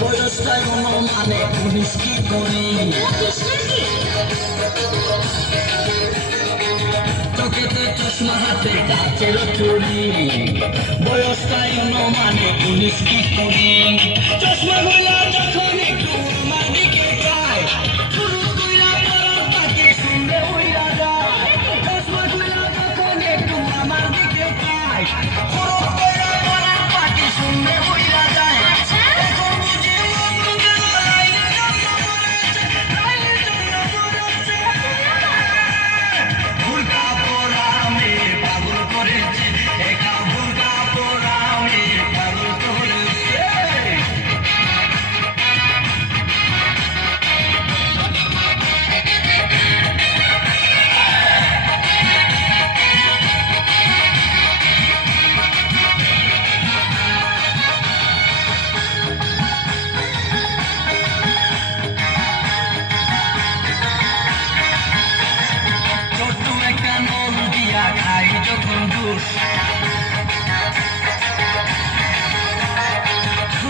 বয়সটাই মানে পুলিশ কি করি চোখেতে চশমা হাতে কাচের চুরি বয়সটাই মানে পুলিশ কি করি চশমা গুলা যখন একটু আমার দিকে যায় শুরু কইরা পড়ার তাকে শুনলে হইয়া যায় চশমা গুলা যখন একটু আমার দিকে যায় শুরু কইরা পড়ার তাকে শুনলে হইয়া যায়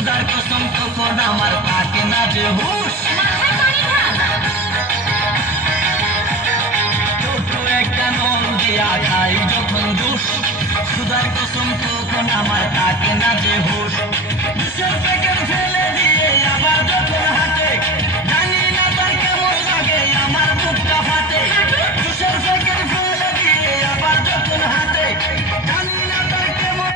খুদার কসম তখন আমার থাকে না যে হুশ ছোট একটা নল দিয়া খাই যখন দুষ খুদার কসম তখন আমার থাকে না যে হুশ দুশের প্যাকেট ফেলে দিয়ে আবার যখন হাঁটে জানি না তার কেমন লাগে আমার বুকটা ফাটে দুশের প্যাকেট ফেলে দিয়ে আবার যখন হাঁটে জানি না তার কেমন